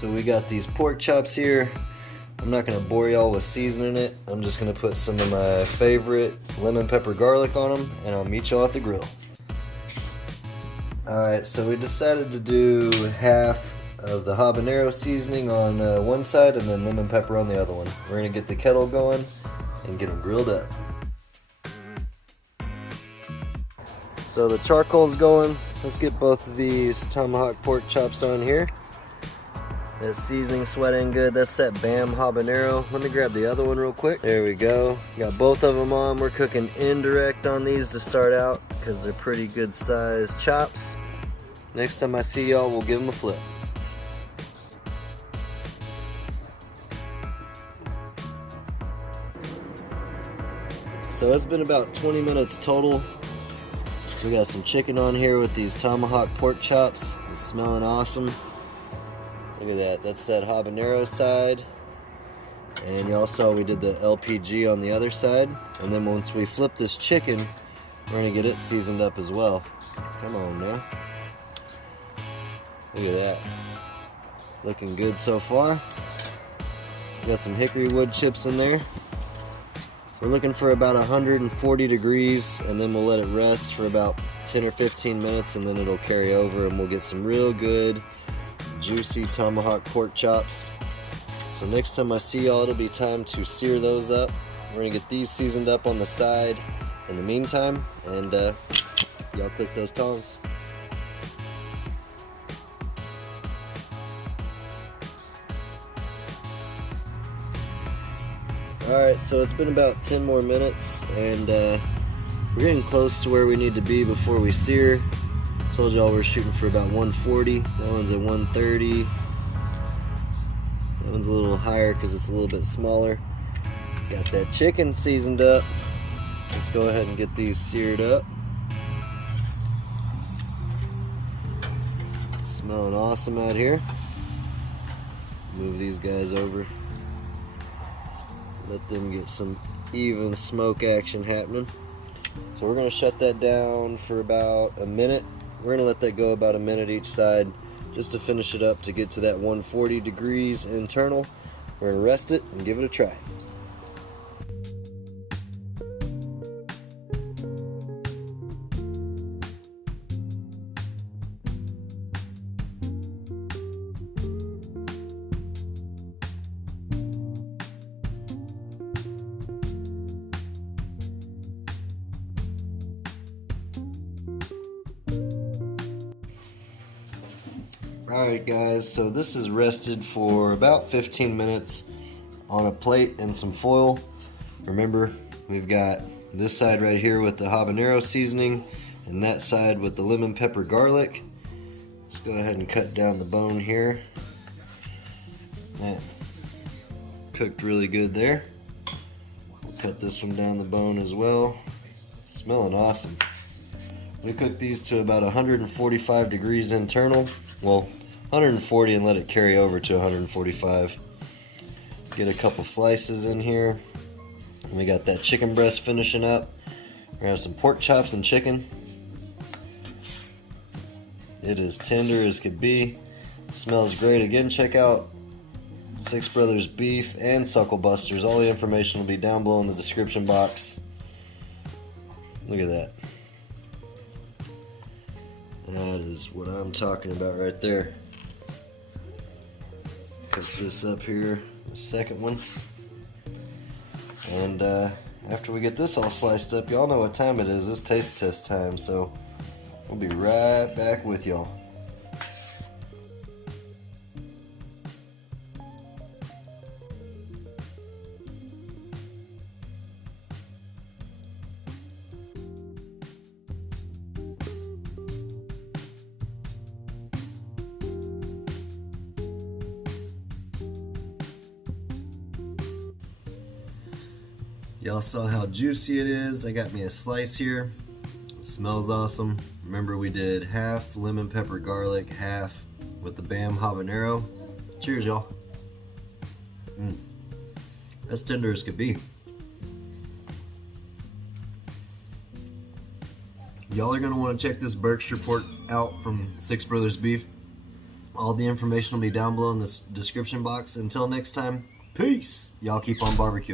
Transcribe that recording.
So we got these pork chops here. I'm not gonna bore y'all with seasoning it. I'm just gonna put some of my favorite lemon pepper garlic on them, and I'll meet y'all at the grill. Alright, so we decided to do half of the habanero seasoning on one side and then lemon pepper on the other one. We're gonna get the kettle going and get them grilled up. So the charcoal's going. Let's get both of these tomahawk pork chops on here. That seasoning sweating good. That's that bamm habanero. Let me grab the other one real quick. There we go. Got both of them on. We're cooking indirect on these to start out because they're pretty good sized chops. Next time I see y'all, we'll give them a flip. So it's been about 20 minutes total. We got some chicken on here with these tomahawk pork chops. It's smelling awesome. Look at that. That's that habanero side. And y'all saw we did the LPG on the other side. And then once we flip this chicken, we're gonna get it seasoned up as well. Come on now. Look at that. Looking good so far. Got some hickory wood chips in there. We're looking for about 140 degrees, and then we'll let it rest for about 10 or 15 minutes, and then it'll carry over and we'll get some real good juicy tomahawk pork chops. So next time I see y'all, it'll be time to sear those up. We're gonna get these seasoned up on the side in the meantime, and y'all cook those tongs. Alright, so it's been about 10 more minutes, and we're getting close to where we need to be before we sear. Told y'all we're shooting for about 140. That one's at 130. That one's a little higher because it's a little bit smaller. Got that chicken seasoned up. Let's go ahead and get these seared up. Smelling awesome out here. Move these guys over. Let them get some even smoke action happening. So we're going to shut that down for about a minute. We're going to let that go about a minute each side just to finish it up to get to that 140 degrees internal. We're going to rest it and give it a try. Alright guys, so this is rested for about 15 minutes on a plate and some foil. Remember, we've got this side right here with the habanero seasoning and that side with the lemon pepper garlic. Let's go ahead and cut down the bone here. Man, cooked really good there. We'll cut this one down the bone as well. It's smelling awesome. We cooked these to about 145 degrees internal. Well, 140 and let it carry over to 145. Get a couple slices in here. And we got that chicken breast finishing up. We're gonna have some pork chops and chicken. It is tender as could be. Smells great. Again, check out Six Brothers Beef and Suckle Busters. All the information will be down below in the description box. Look at that. That is what I'm talking about right there. Cook this up here, the second one. And after we get this all sliced up, y'all know what time it is. It's taste test time, so we'll be right back with y'all. Y'all saw how juicy it is. I got me a slice here. It smells awesome. Remember, we did half lemon pepper garlic, half with the bamm habanero. Cheers, y'all. That's tender as could be. Y'all are gonna want to check this Berkshire pork out from Six Brothers Beef. All the information will be down below in this description box. Until next time, peace. Y'all keep on barbecuing.